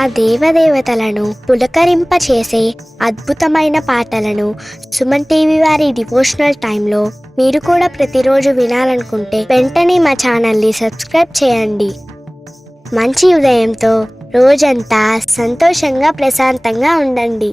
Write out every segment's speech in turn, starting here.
ఆ దేవదేవతలను పులకరింపచేసే అద్భుతమైన పాటలను సుమన్ టీవీ వారి డివోషనల్ టైంలో మీరు కూడా ప్రతిరోజు వినాలనుకుంటే వెంటనే మా ఛానల్ని సబ్స్క్రైబ్ చేయండి. మంచి ఉదయంతో రోజంతా సంతోషంగా ప్రశాంతంగా ఉండండి.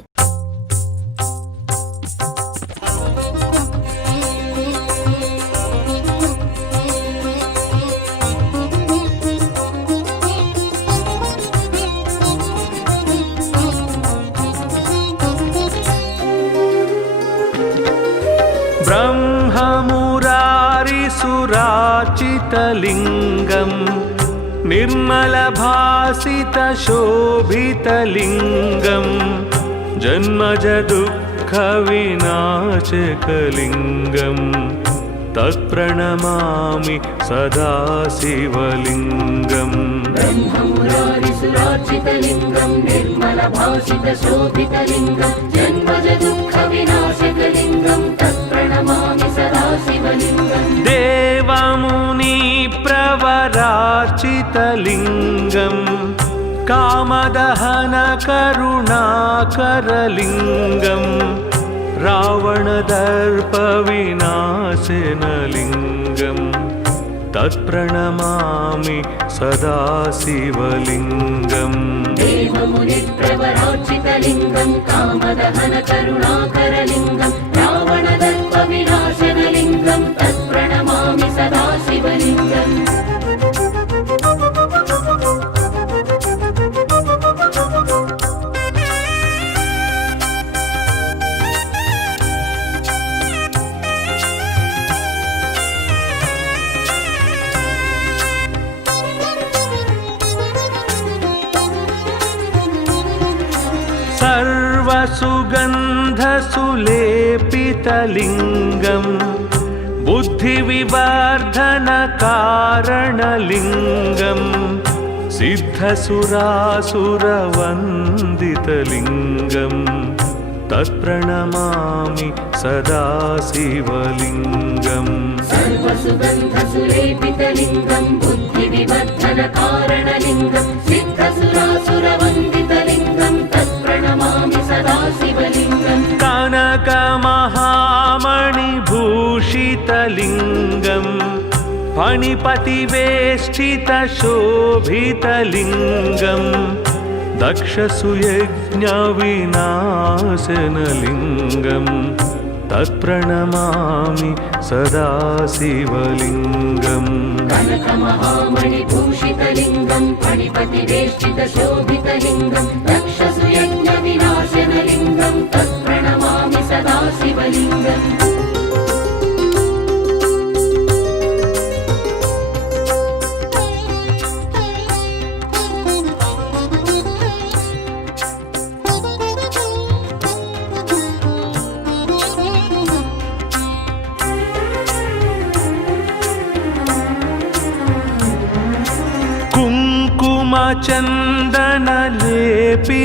ब्रह्ममुरारिसुराचितलिङ्गं निर्मलभासितशोभितलिङ्गं जन्मजदुःखविनाशकलिङ्गं तत्प्रणमामि सदा शिवलिङ्गम्. ब्रह्ममुरारिसुराचितलिङ्गं निर्मलभासितशोभितलिङ्गं जन्मजदुःखविनाशकलिङ्गं तत्प्रणमामि सदा शिवलिङ्गम्. देवमुनिप्रवराचितलिङ्गं कामदहनकरुणाकरलिङ्गं रावणदर्पविनाशनलिङ्गं तत्प्रणमामि सदा शिवलिङ्गम्. देवमुनिप्रवराचितलिङ्गं कामदहनकरुणाकरलिङ्गं रावणदर्पविनाशनलिङ्गं तत्प्रणमामि सदा शिवलिङ्गम्. सर्वसुगन्धसुलेपितलिङ्गं बुद्धिविवर्धनकारणलिङ्गं सिद्धसुरासुरवन्दितलिङ्गं तत्प्रणमामि सदा शिवलिङ्गम्. सर्वसुगन्धसुलेपितलिङ्गं बुद्धिविवर्धनकारणलिङ्गं सिद्धसुरासुरवन्दितलिङ्गं तत्प्रणमामि सदा शिवलिङ्गम्. कनकमहामणिभूषितलिङ्गं फणिपतिवेष्टितशोभितलिङ्गं दक्षसुयज्ञविनाशनलिङ्गं तत्प्रणमामि सदा शिवलिङ्गम्. कनकमहामणिभूषितलिङ्गं फणिपतिवेष्टितशोभितलिङ्गं दक्षसुयज्ञविनाशनलिङ्गं तत्प्रणमामि सदा शिवलिङ्गम्.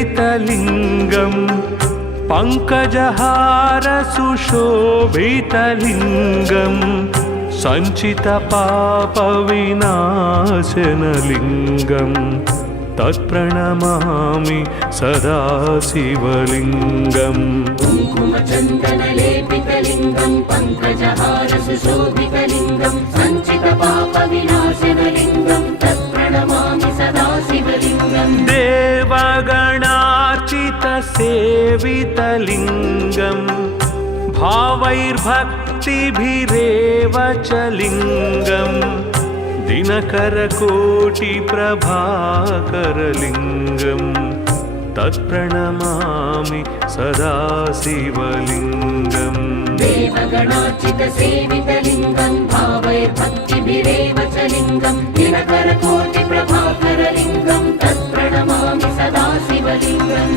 कुङ्कुमचन्दनलेपितलिङ्गं पङ्कजहारसुशोभितलिङ्गं सञ्चितपापविनाशनलिङ्गं तत्प्रणमामि सदा शिवलिङ्गम्. कुङ्कुमचन्दनलेपितलिङ्गं पङ्कजहारसुशोभितलिङ्गं सञ्चितपापविनाशनलिङ्गं तत्प्रणमामि सदा शिवलिङ्गम्. देवगणार्चितसेवितलिङ्गं भावैर्भक्तिभिरेव च लिङ्गं दिनकरकोटिप्रभाकरलिङ्गं तत्प्रणमामि सदा शिवलिङ्गम्. देवगणार्चितसेवितलिङ्गं भावैर्भक्तिभिरेव च लिङ्गं दिनकरकोटिप्रभाकरलिङ्गं तत्प्रणमामि सदा शिवलिङ्गम्.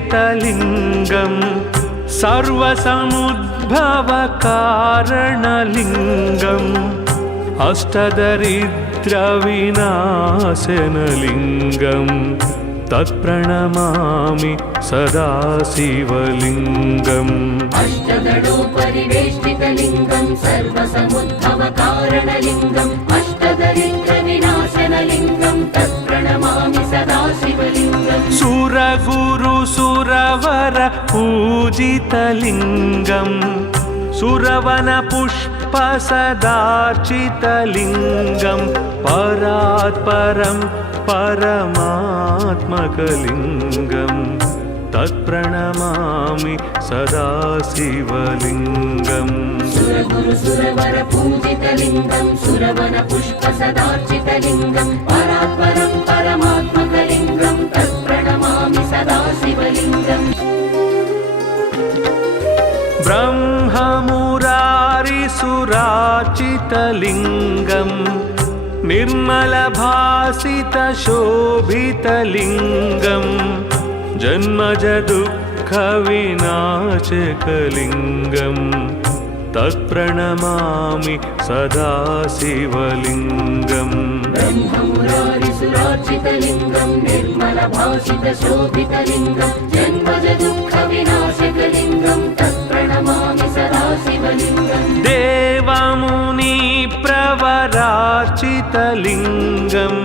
अष्टदलोपरिवेष्टितलिङ्गं सर्वसमुद्र भवकारणलिङ्गम् अष्टदरिद्रविनाशनलिङ्गम् तत्प्रणमामि सदा शिवलिङ्गम् अष्टदलोपरिवेष्टितलिङ्गं सर्वसमुद्भवकारणलिङ्गम् अष्टदरिद्रविनाशनलिङ्गं तत्प्रणमामि सदा शिवलिङ्गम् सुरगुरुसुरवर पूजितलिङ्गम् सुरवनपुष्पसदार्चितलिङ्गं परात् परं परमात्मकलिङ्गं तत्प्रणमामि सदा शिवलिङ्गम् सुरगुरुसुरवर पूजितलिङ्गं सुरवनपुष्पसदार्चितलिङ्गं परात् परं परमात्मकलिङ्गं तत्प्रणमामि सदा शिवलिङ्गम् ब्रह्ममुरारिसुरार्चितलिङ्गम् निर्मलभासितशोभितलिङ्गम् जन्मजदुःखविनाशकलिङ्गम् तत्प्रणमामि सदा शिवलिङ्गम् ब्रह्ममुरारिसुरार्चितलिङ्गं निर्मलभासितशोभितलिङ्गं जन्मजदुःखविनाशकलिङ्गं तत्प्रणमामि सदा शिवलिङ्गम् देवमुनिप्रवरार्चितलिङ्गम्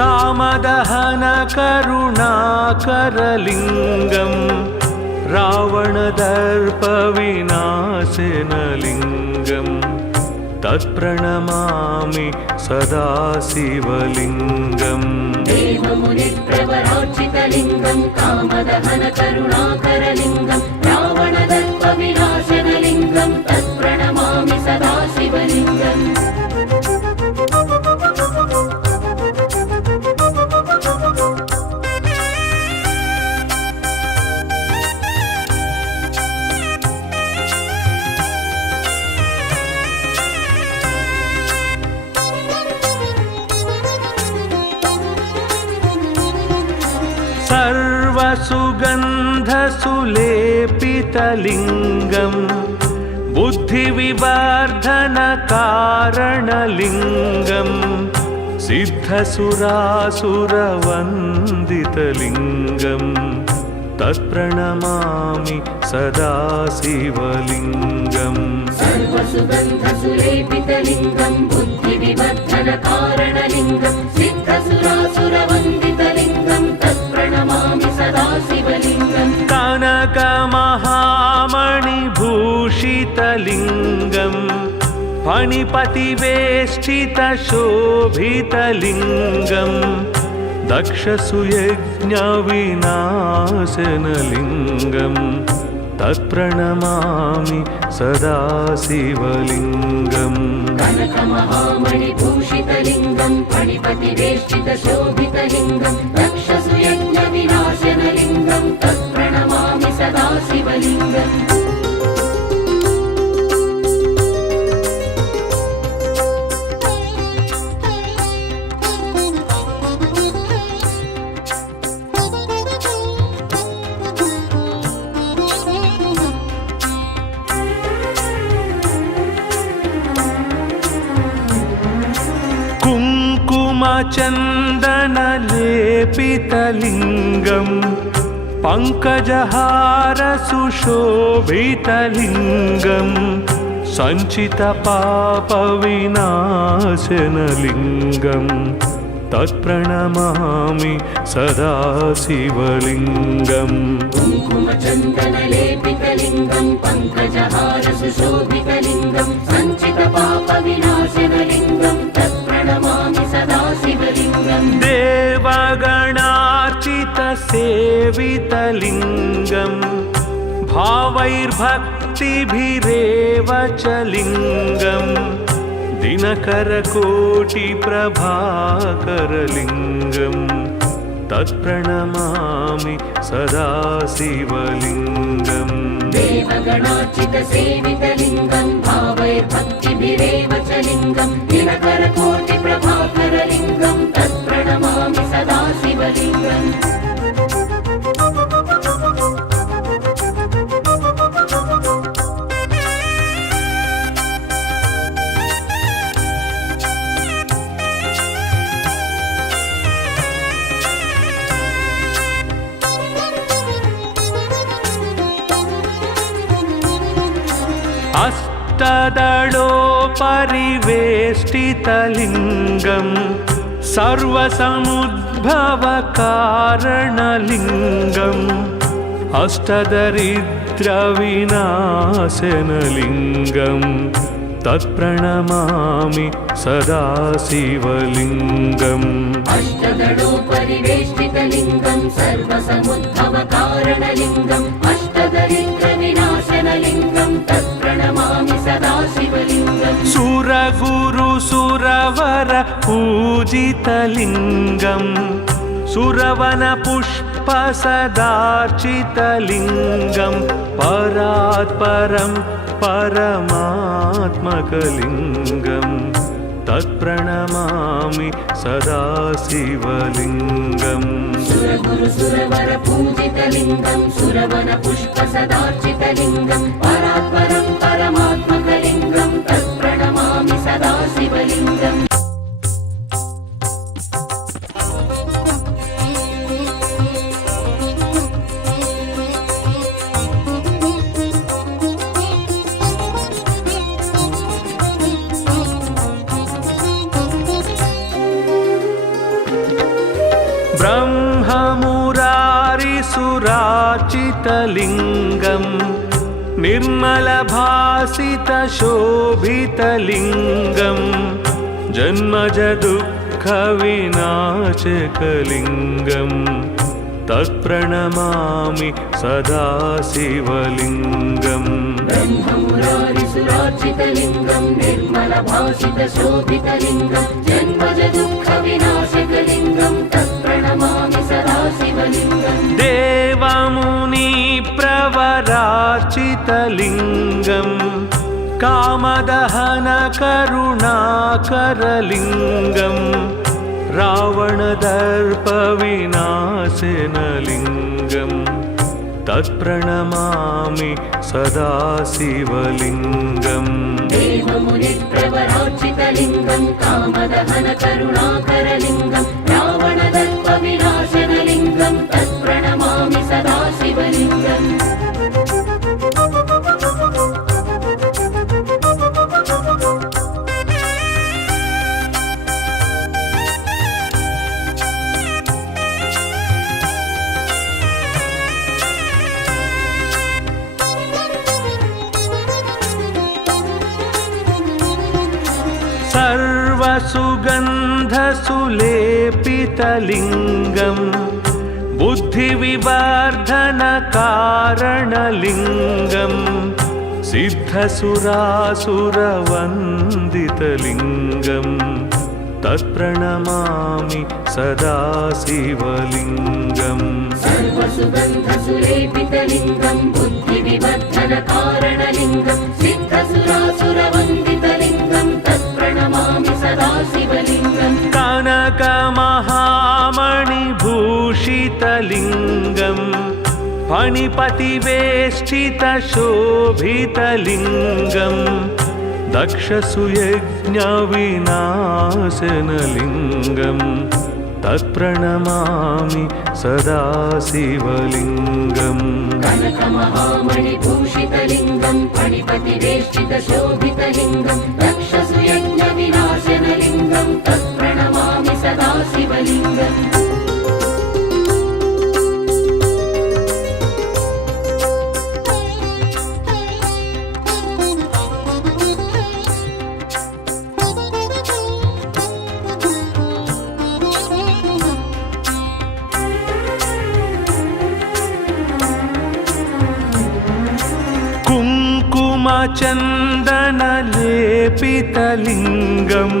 कामदहनकरुणाकरलिङ्गम् रावणदर्पविनाशनलिङ्गम् तत्प्रणमामि सदा शिवलिङ्गम् देवमुनिप्रवरार्चितलिङ्गं कामदहनकरुणाकरलिङ्गं रावणदर्पविनाशनलिङ्गं तत्प्रणमामि सदा शिवलिङ्गम् सर्वसुगन्धसुलेपितलिङ्गम् बुद्धिविवर्धनकारणलिङ्गम् सिद्धसुरासुरवन्दितलिङ्गम् तत्प्रणमामि सदा शिवलिङ्गम् सर्वसुगन्धसुलेपितलिङ्गं बुद्धिविवर्धनकारणलिङ्गं सिद्धसुरासुरवन्दितलिङ्गं तत्प्रणमामि सदा शिवलिङ्गम् कनकमहामणिभूषितलिङ्गम् फणिपतिवेष्टितशोभितलिङ्गम् दक्षसुयज्ञविनाशनलिङ्गम् तत्प्रणमामि सदा शिवलिङ्गम् कनकमहामणिभूषितलिङ्गं फणिपतिवेष्टितशोभितलिङ्गं दक्षसुयज्ञविनाशनलिङ्गं तत्प्रणमामि सदा शिवलिङ्गम् कुङ्कुमचन्दनलेपितलिङ्गम् पङ्कजहारसुशोभितलिङ्गम् सञ्चितपापविनाशनलिङ्गम् तत्प्रणमामि सदा शिवलिङ्गम् कुङ्कुमचन्दनलेपितलिङ्गं पङ्कजहारसुशोभितलिङ्गं सञ्चितपापविनाशनलिङ्गं तत्प्रणमामि सदा शिवलिङ्गम् देवगणार्चितसेवितलिङ्गम् भावैर्भक्तिभिरेव च लिङ्गम् दिनकरकोटिप्रभाकरलिङ्गम् तत्प्रणमामि सदा शिवलिङ्गम् देवगणार्चितसेवितलिङ्गं भावैर्भक्तिभिरेव च लिङ्गं दिनकरकोटिप्रभाकरलिङ्गं तत्प्रणमामि सदा शिवलिङ्गम् अष्टदलोपरिवेष्टितलिङ्गम् सर्वसमुद्भवकारणलिङ्गम् अष्टदरिद्रविनाशनलिङ्गम् तत्प्रणमामि सदा शिवलिङ्गम् अष्टदलोपरिवेष्टितलिङ्गं सर्वसमुद्भवकारणलिङ्गम् अष्टदरिद्रविनाशनलिङ्गं तत्प्रणमामि सदा शिवलिङ्गम् सुरगुरुसुरवर पूजितलिङ्गम् सुरवनपुष्पसदार्चितलिङ्गं परात्परं परमात्मकलिङ्गम् तत्प्रणमामि सदा शिवलिङ्गम् सुरगुरुसुरवर पूजितलिङ्गं सुरवनपुष्पसदार्चितलिङ्गं परात्परं परमात्मकलिङ्गं तत्प्रणमामि सदा शिवलिङ्गम् ब्रह्ममुरारिसुरार्चितलिङ्गं निर्मलभासितशोभितलिङ्गं जन्मजदुःखविनाशकलिङ्गं तत्प्रणमामि सदा शिवलिङ्गम् ब्रह्ममुरारिसुरार्चितलिङ्गं निर्मलभासितशोभितलिङ्गं जन्मजदुःखविनाशकलिङ्गं तत्प्रणमामि सदा शिवलिङ्गम् देवमुनिप्रवरार्चितलिङ्गं कामदहनकरुणाकरलिङ्गं रावणदर्पविनाशनलिङ्गं तत्प्रणमामि सदा शिवलिङ्गम् देवमुनिप्रवरार्चितलिङ्गं कामदहनकरुणाकरलिङ्गं रावणदर्पविनाशनलिङ्गं तत्प्रणमामि सदा शिवलिङ्गम् सर्वसुगन्धसुलेपितलिङ्गं बुद्धिविवर्धनकारणलिङ्गं सिद्धसुरासुरवन्दितलिङ्गं तत्प्रणमामि सदा शिवलिङ्गम् सर्वसुगन्धसुलेपितलिङ्गं बुद्धिविवर्धनकारणलिङ्गं सिद्धसुरासुरवन्दितलिङ्गं तत्प्रणमामि सदा शिवलिङ्गम् कनकमहामणिभूषितलिङ्गं फणिपतिवेष्टितशोभितलिङ्गं दक्षसुयज्ञविनाशनलिङ्गं तत्प्रणमामि सदा शिवलिङ्गम् कनकमहामणिभूषितलिङ्गं फणिपतिवेष्टितशोभितलिङ्गं दक्षसुयज्ञविनाशनलिङ्गं तत्प्रणमामि सदा शिवलिङ्गम् कुङ्कुमचन्दनलेपितलिङ्गं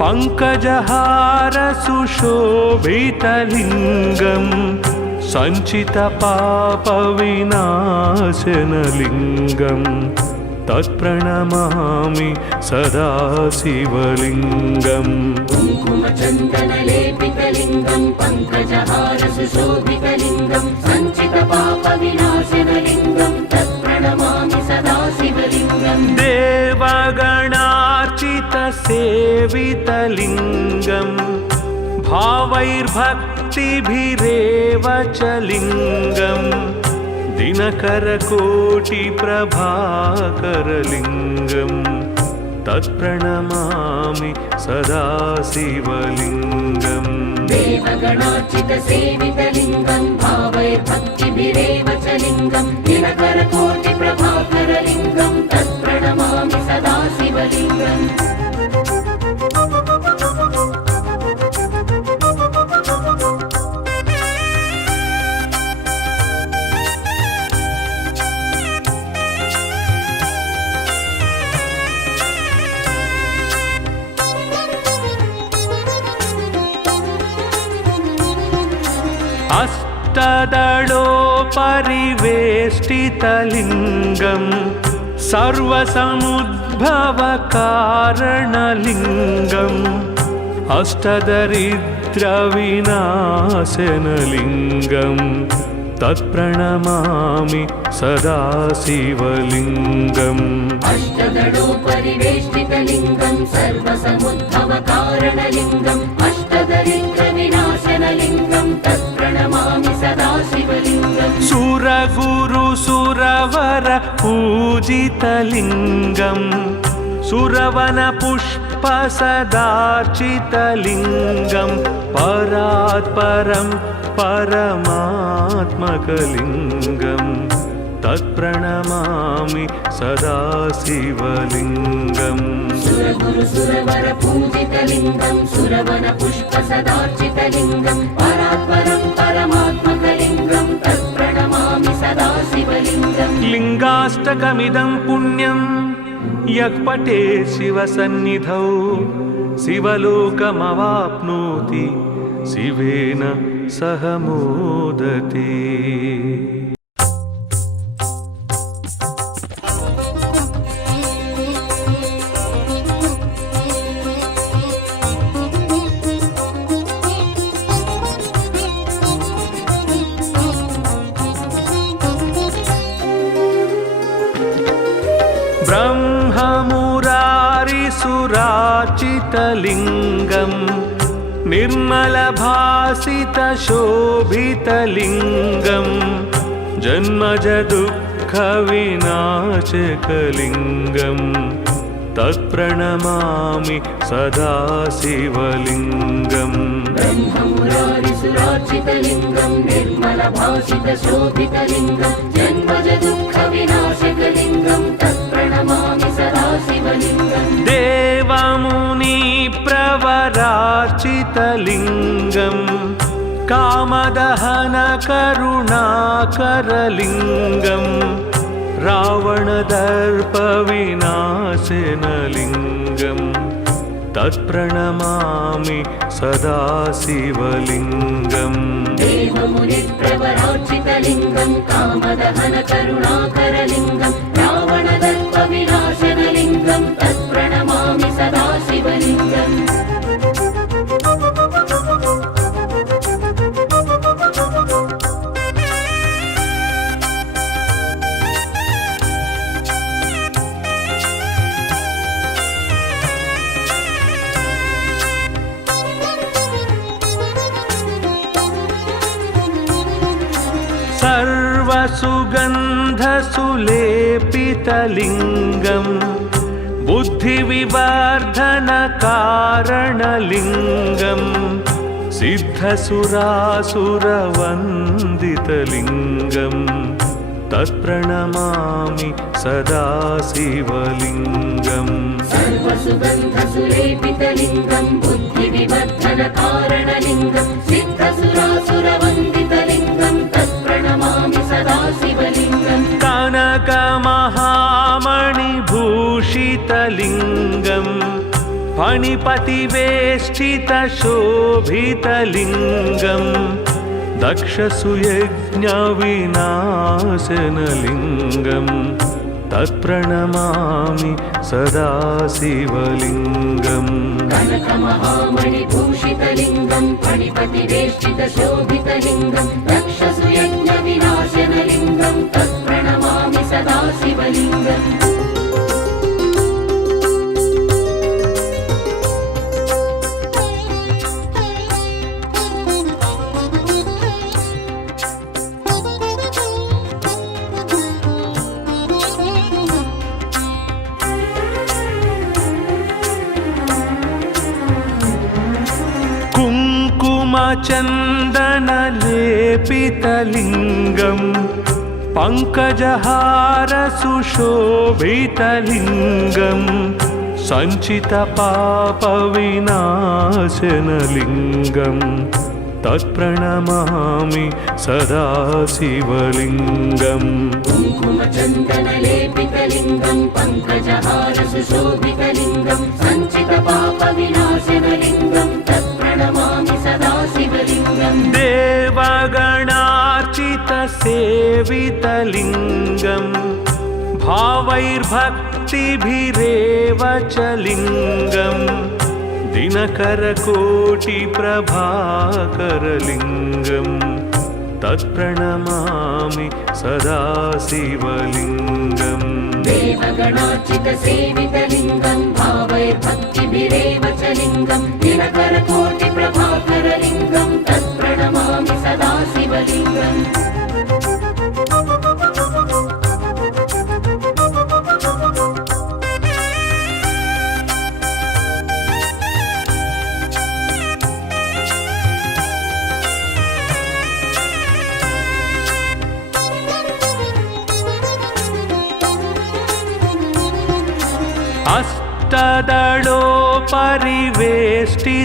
पङ्कजहारसुशोभितलिङ्गं सञ्चितपापविनाशनलिङ्गं तत्प्रणमामि सदा शिवलिङ्गम् कुङ्कुमचन्दनलेपितलिङ्गं पङ्कजहारसुशोभितलिङ्गं सञ्चितपापविनाशनलिङ्गं तत्प्रणमामि सदा शिवलिङ्गम् देवगणार्चितसेवितलिङ्गं भावैर्भक्तिभिरेव च लिङ्गं दिनकरकोटिप्रभाकरलिङ्गं तत्प्रणमामि सदा शिवलिङ्गम् देवगणार्चितसेवितलिङ्गं भावैर्भक्तिभिरेव च लिङ्गं दिनकरकोटिप्रभाकरलिङ्गं तत्प्रणमामि सदा शिवलिङ्गम् अष्टदलोपरिवेष्टितलिङ्गं सर्वसमुद्भवकारणलिङ्गम् अष्टदरिद्रविनाशनलिङ्गं तत्प्रणमामि सदा शिवलिङ्गम् अष्टदलोपरिवेष्टितलिङ्गं सर्वसमुद्भवकारणलिङ्गम् अष्टदरिद्रविनाशनलिङ्गं तत्प्रणमामि सदा शिवलिङ्गम् सुरगुरुसुरवर पूजितलिङ्गं सुरवनपुष्पसदार्चितलिङ्गं परात्परं परमात्मकलिङ्गं तत्प्रणमामि सदा शिवलिङ्गम् सुरगुरुसुरवर पूजितलिङ्गं सुरवनपुष्पसदार्चितलिङ्गं परात्परं परमात्मकलिङ्गं तत्प्रणमामि सदा शिवलिङ्गम् लिङ्गाष्टकमिदं पुण्यं यः पठेत् शिवसन्निधौ शिवलोकमवाप्नोति शिवेन सह मोदते। ब्रह्ममुरारिसुरार्चितलिङ्गं निर्मलभासितशोभितलिङ्गं जन्मजदुःखविनाशकलिङ्गं तत्प्रणमामि सदा शिवलिङ्गम् ब्रह्ममुरारिसुरार्चितलिङ्गं निर्मलभासितशोभितलिङ्गं जन्मजदुःखविनाशकलिङ्गं तत्प्रणमामि सदा शिवलिङ्गम् देवमुनिप्रवरार्चितलिङ्गं कामदहनकरुणाकरलिङ्गं रावणदर्पविनाशनलिङ्गं तत्प्रणमामि सदा शिवलिङ्गम् देवमुनिप्रवरार्चितलिङ्गं कामदहनकरुणाकरलिङ्गं रावणदर्पविनाशनलिङ्गं तत्प्रणमामि सदा शिवलिङ्गम् सर्वसुगन्धसुलेपितलिङ्गं बुद्धिविवर्धनकारणलिङ्गं सिद्धसुरासुरवन्दितलिङ्गं तत्प्रणमामि सदा शिवलिङ्गम् सर्वसुगन्धसुलेपितलिङ्गं बुद्धिविवर्धनकारणलिङ्गं सिद्धसुरासुरवन्दितलिङ्गं तत्प्रणमामि सदा शिवलिङ्गम् कनकमहामणिभूषितलिङ्गं फणिपतिवेष्टितशोभितलिङ्गं दक्षसुयज्ञविनाशनलिङ्गं तत्प्रणमामि सदा शिवलिङ्गम् कनकमहामणिभूषितलिङ्गं फणिपतिवेष्टितशोभितलिङ्गं दक्षसुयज्ञविनाशनलिङ्गं तत्प्रणमामि सदा शिवलिङ्गम् कुङ्कुमचन्दनलेपितलिङ्गम् पङ्कजहारसुशोभितलिङ्गम् सञ्चितपापविनाशनलिङ्गम् तत्प्रणमामि सदा शिवलिङ्गम् कुङ्कुमचन्दनलेपितलिङ्गम् पङ्कजहारसुशोभितलिङ्गम् सञ्चितपापविनाशनलिङ्गम् तत्प्रणमामि सदा शिवलिङ्गम् देवगणार्चितसेवितलिङ्गम् भावैर्भक्तिभिरेव च लिङ्गम् दिनकरकोटिप्रभाकरलिङ्गम् तत्प्रणमामि सदा शिवलिङ्गम् देवगणार्चितसेवितलिङ्गम् भावैर्भक्तिभिरेव च लिङ्गम् दिनकरकोटिप्रभाकरलिङ्गम् तत्प्रणमामि सदा शिवलिङ्गम्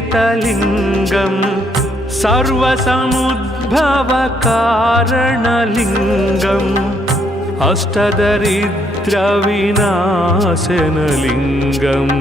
अष्टदलोपरिवेष्टितलिङ्गम् सर्वसमुद्भवकारणलिङ्गम् अष्टदरिद्रविनाशनलिङ्गम्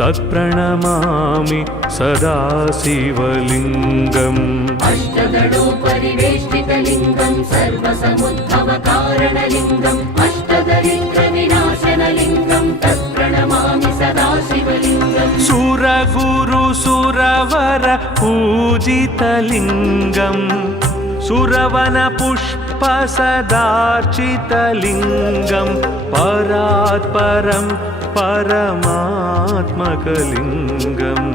तत्प्रणमामि सदा शिवलिङ्गम् अष्टदलोपरिवेष्टितलिङ्गम् सर्वसमुद्भवकारणलिङ्गम् अष्टदरिद्रविनाशनलिङ्गम् तत्प्रणमामि सदा शिवलिङ्गम् सुरगुरुसुरवर पूजितलिङ्गम् सुरवनपुष्पसदार्चितलिङ्गम् परात्परं परमात्मकलिङ्गम्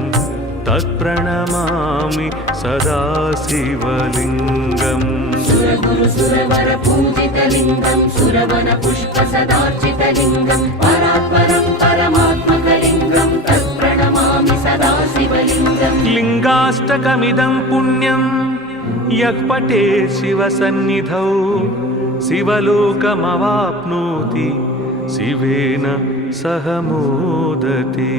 तत्प्रणमामि सदा शिवलिङ्गम् सुरगुरुसुरवर पूजितलिङ्गम् सुरवनपुष्पसदार्चितलिङ्गम् परात्परं परमात्मकलिङ्गम् तत्प्रणमामि सदा शिवलिङ्गम् लिङ्गाष्टकमिदं पुण्यं यः पठेत् शिवसन्निधौ शिवलोकमवाप्नोति शिवेन सह मोदते।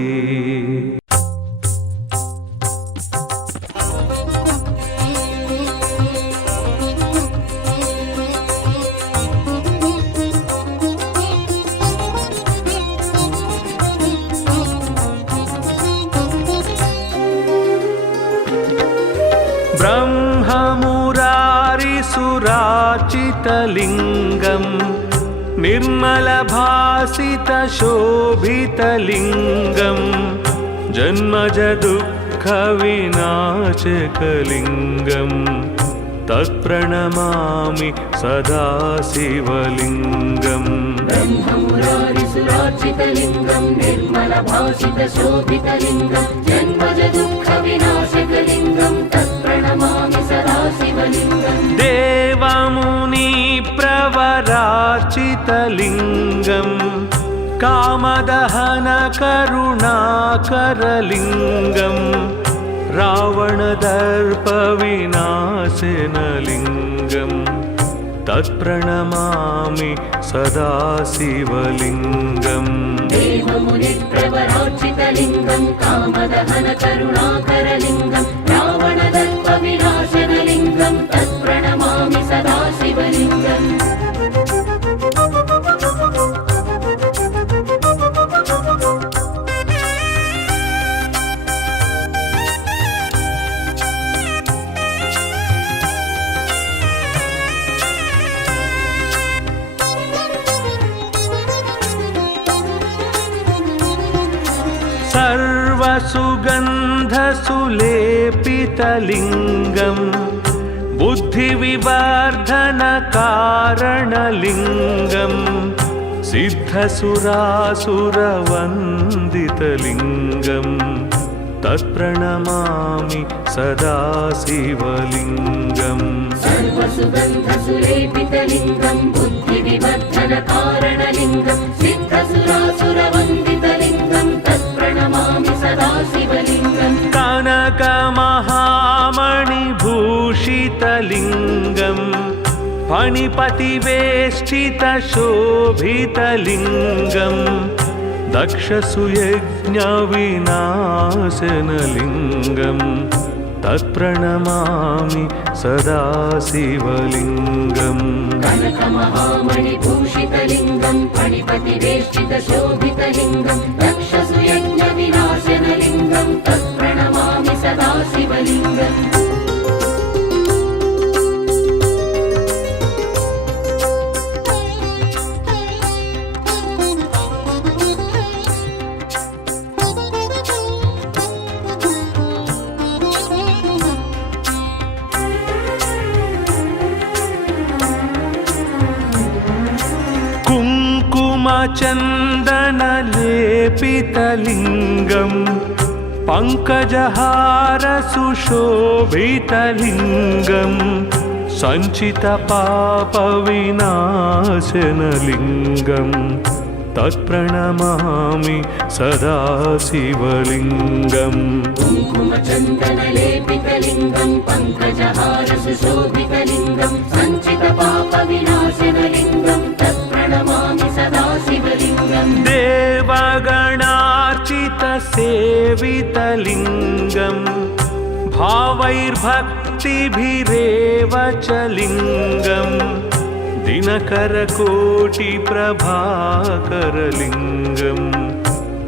ब्रह्ममुरारिसुरार्चितलिङ्गम् निर्मलभासितशोभितलिङ्गम् जन्मजदुःखविनाशकलिङ्गम् तत्प्रणमामि सदा शिवलिङ्गम् ब्रह्ममुरारिसुरार्चितलिङ्गम् निर्मलभासितशोभितलिङ्गम् जन्मजदुःखविनाशकलिङ्गम् तत्प्रणमामि सदा शिवलिङ्गम् देवमुनिप्रवरार्चितलिङ्गम् कामदहनकरुणाकरलिङ्गम् रावणदर्पविनाशनलिङ्गम् तत्प्रणमामि सदा शिवलिङ्गम् देवमुनिप्रवरार्चितलिङ्गम् कामदहनकरुणाकरलिङ्गम् रावणदर्पविनाशनलिङ्गम् तत्प्रणमामि सदा शिवलिङ्गम् सर्वसुगन्धसुलेपितलिङ्गम् बुद्धिविवर्धनकारणलिङ्गम् सिद्धसुरासुरवन्दितलिङ्गम् तत्प्रणमामि सदा शिवलिङ्गम् सर्वसुगन्धसुलेपितलिङ्गम् बुद्धिविवर्धनकारणलिङ्गम् सिद्धसुरासुरवन्दितलिङ्गम् तत्प्रणमामि सदा शिवलिङ्गम् कनकमहामणि फणिपतिवेष्टितशोभितलिङ्गं दक्षसुयज्ञविनाशनलिङ्गं तत्प्रणमामि सदा शिवलिङ्गम् कनकमहामणिभूषितलिङ्गं फणिपतिवेष्टितशोभितलिङ्गं दक्षसुयज्ञविनाशनलिङ्गं तत्प्रणमामि सदा शिवलिङ्गम् कुङ्कुमचन्दनलेपितलिङ्गं पङ्कजहारसुशोभितलिङ्गं सञ्चितपापविनाशनलिङ्गं तत्प्रणमामि सदा शिवलिङ्गम् कुङ्कुमचन्दनलेपितलिङ्गं पङ्कजहारसुशोभितलिङ्गं सञ्चितपापविनाशनलिङ्गं तत्प्रणमामि सदा शिवलिङ्गम् देवगणार्चितसेवितलिङ्गं भावैर्भक्तिभिरेव च लिङ्गं दिनकरकोटिप्रभाकरलिङ्गं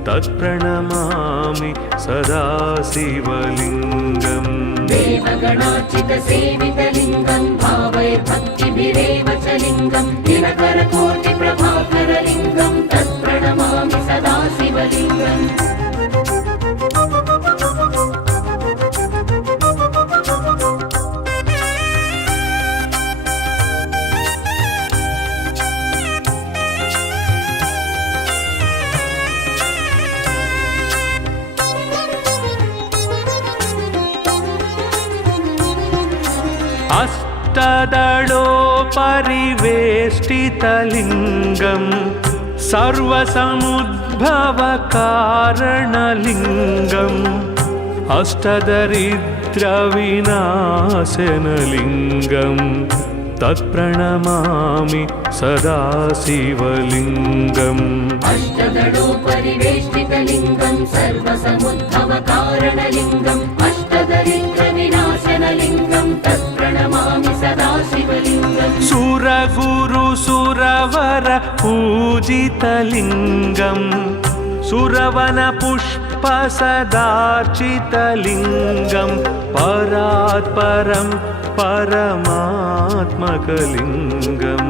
तत्प्रणमामि सदा शिवलिङ्गम् देवगणार्चितसेवितलिङ्गं भावैर्भक्तिभिरेव च लिङ्गं दिनकरकोटिप्रभाकरलिङ्गं तत्प्रणमामि सदा शिवलिङ्गम् अष्टदलोपरिवेष्टितलिङ्गं सर्वसमुद्भवकारणलिङ्गम् अष्टदरिद्रविनाशनलिङ्गं तत्प्रणमामि सदा शिवलिङ्गम् अष्टदलोपरिवेष्टितलिङ्गं सर्वसमुद्भवकारणलिङ्गम् अष्टदरिद्रविनाशनलिङ्गं तत्प्रणमामि सदा शिवलिङ्गम् सुरगुरुसुरवर पूजितलिङ्गं सुरवनपुष्पसदार्चितलिङ्गं परात्परं परमात्मकलिङ्गं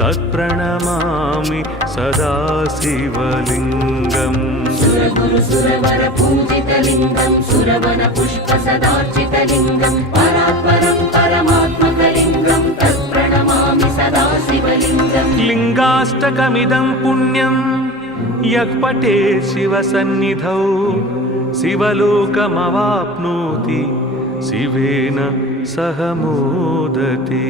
तत्प्रणमामि सदा शिवलिङ्गम् सुरगुरुसुरवरपूजितलिङ्गं सुरवनपुष्पसदार्चितलिङ्गं परात्परं परमात्मकलिङ्गं तत्प्रणमामि सदा शिवलिङ्गम् लिङ्गाष्टकमिदं पुण्यं यः पठेत् शिवसन्निधौ शिवलोकमवाप्नोति शिवेन सह मोदते।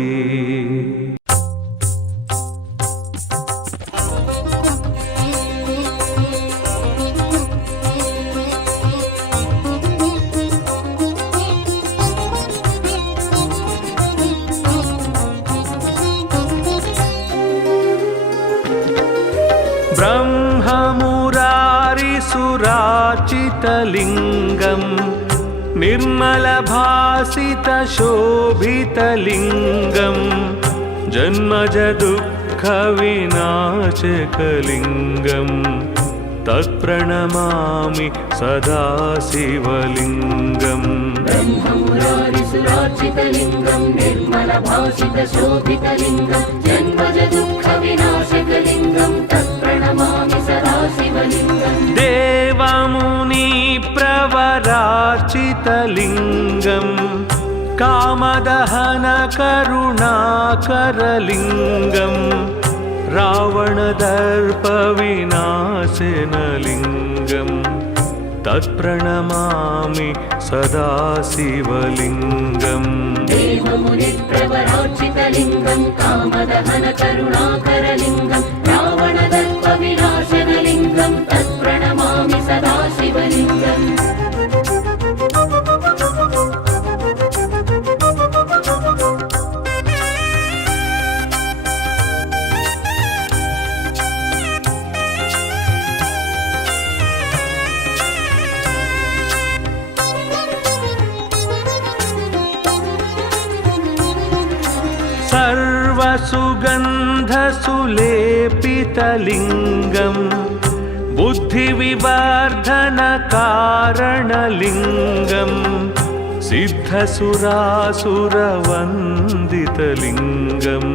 ब्रह्ममुरारिसुरार्चितलिङ्गं निर्मलभासितशोभितलिङ्गं जन्मजदुःखविनाशकलिङ्गं तत्प्रणमामि सदा शिवलिङ्गम् ब्रह्ममुरारिसुरार्चितलिङ्गं निर्मलभासितशोभितलिङ्गं जन्मजदुःखविनाशकलिङ्गं तत्प्रणमामि सदा शिवलिङ्गम् देवमुनिप्रवरार्चितलिङ्गं कामदहनकरुणाकरलिङ्गं रावणदर्पविनाशनलिङ्गं तत्प्रणमामि सदा शिवलिङ्गम् देवमुनिप्रवरार्चितलिङ्गं कामदहनकरुणाकरलिङ्गं रावणदर्पविनाशनलिङ्गं तत्प्रणमामि सदा शिवलिङ्गम् सर्वसुगन्धसुलेपितलिङ्गम् बुद्धिविवर्धनकारणलिङ्गम् सिद्धसुरासुरवन्दितलिङ्गम्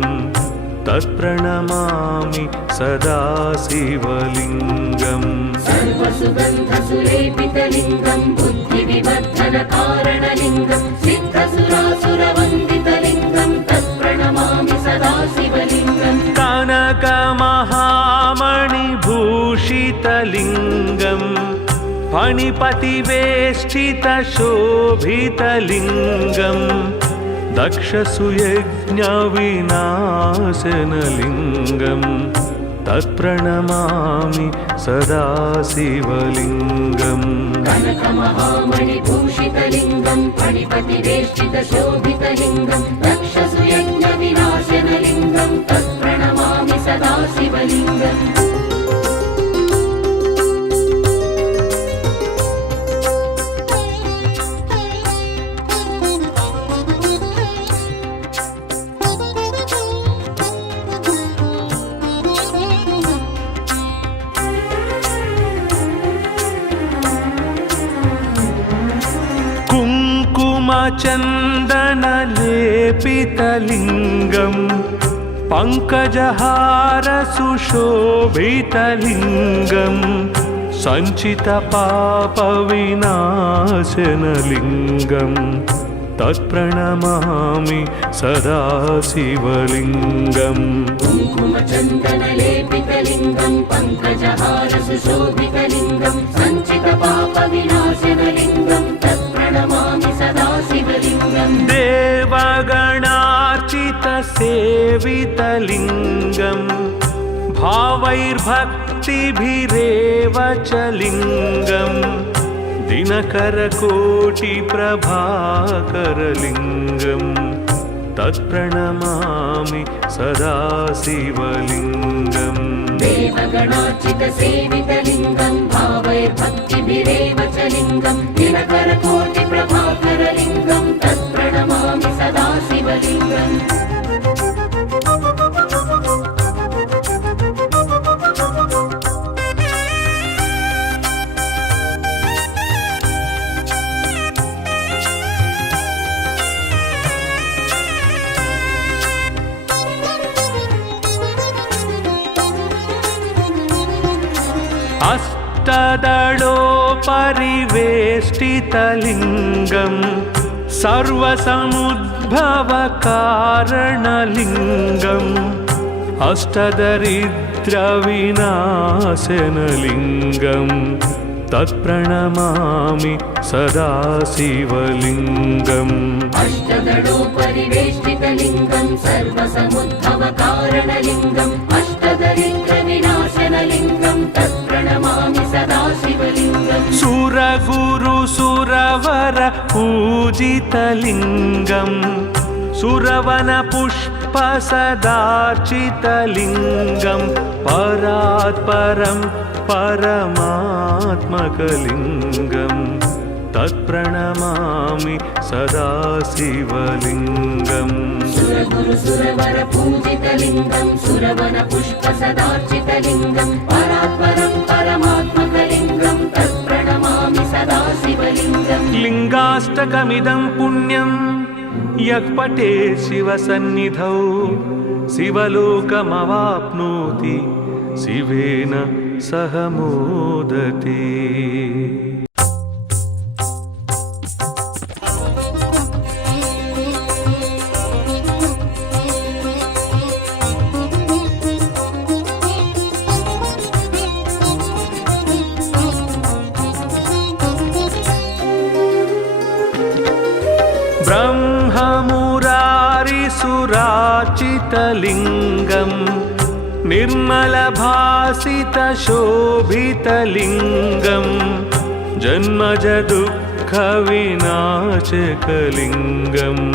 तत्प्रणमामि सदा शिवलिङ्गम् सर्वसुगन्धसुलेपितलिङ्गम् बुद्धिविवर्धनकारणलिङ्गम् सिद्धसुरासुरवन्दितलिङ्गम् तत्प्रणमामि सदा शिवलिङ्गम् कनकमहामणिभूषितलिङ्गम् फणिपतिवेष्टितशोभितलिङ्गम् दक्षसुयज्ञविनाशनलिङ्गम् तत्प्रणमामि सदा शिवलिङ्गम् कनकमहामणिभूषितलिङ्गम् फणिपतिवेष्टितशोभितलिङ्गम् दक्षसुयज्ञविनाशनलिङ्गम् तत्प्रणमामि सदा शिवलिङ्गम् कुङ्कुमचन्दनलेपितलिङ्गम् पङ्कजहारसुशोभितलिङ्गम् सञ्चितपापविनाशनलिङ्गम् तत्प्रणमामि सदा शिवलिङ्गम् कुङ्कुमचन्दनलेपितलिङ्गम् पङ्कजहारसुशोभितलिङ्गम् सञ्चितपापविनाशनलिङ्गम् तत्प्रणमामि सदा शिवलिङ्गम् देवगणार्चितसेवितलिङ्गम् भावैर्भक्तिभिरेव च लिङ्गम् दिनकरकोटिप्रभाकरलिङ्गम् तत्प्रणमामि सदा शिवलिङ्गम् देवगणार्चितसेवितलिङ्गम् भावैर्भक्तिभिरेव च लिङ्गम् दिनकरकोटिप्रभाकरलिङ्गम् तत्प्रणमामि सदा शिवलिङ्गम् अष्टदलोपरिवेष्टितलिङ्गम् सर्वसमुद्भवकारणलिङ्गम् अष्टदरिद्रविनाशनलिङ्गम् तत्प्रणमामि सदा शिवलिङ्गम् अष्टदलोपरिवेष्टितलिङ्गम् सर्वसमुद्भवकारणलिङ्गम् अष्टदरिद्रविनाशनलिङ्गम् तत्प्रणमामि सदा शिवलिङ्गम् सुरगुरुसुरवर पूजितलिङ्गम् सुरवनपुष्पसदार्चितलिङ्गम् परात्परं परमात्मकलिङ्गम् तत्प्रणमामि सदा शिवलिङ्गम् सुरगुरुसुरवर पूजितलिङ्गम् सुरवनपुष्पसदार्चितलिङ्गम् परात्परं परमात्मकलिङ्गम् तत्प्रणमामि सदा शिवलिङ्गम् लिङ्गाष्टकमिदं पुण्यं यः पठेत् शिवसन्निधौ शिवलोकमवाप्नोति शिवेन सह मोदते। ब्रह्ममुरारिसुराचितलिङ्गम् निर्मलभासितशोभितलिङ्गम् जन्मजदुःखविनाशकलिङ्गम्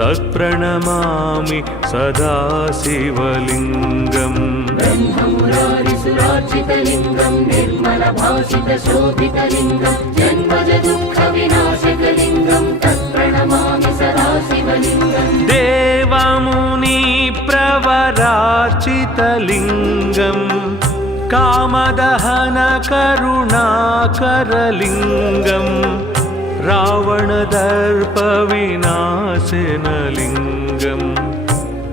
तत्प्रणमामि सदा शिवलिङ्गम् ब्रह्ममुरारिसुराचितलिङ्गम् निर्मलभासितशोभितलिङ्गम् जन्मजदुःखविनाशकलिङ्गम् तत्प्रणमामि सदा शिवलिङ्गम् देवमुनिप्रवर सुरार्चितलिङ्गं कामदहनकरुणाकरलिङ्गं रावणदर्पविनाशनलिङ्गं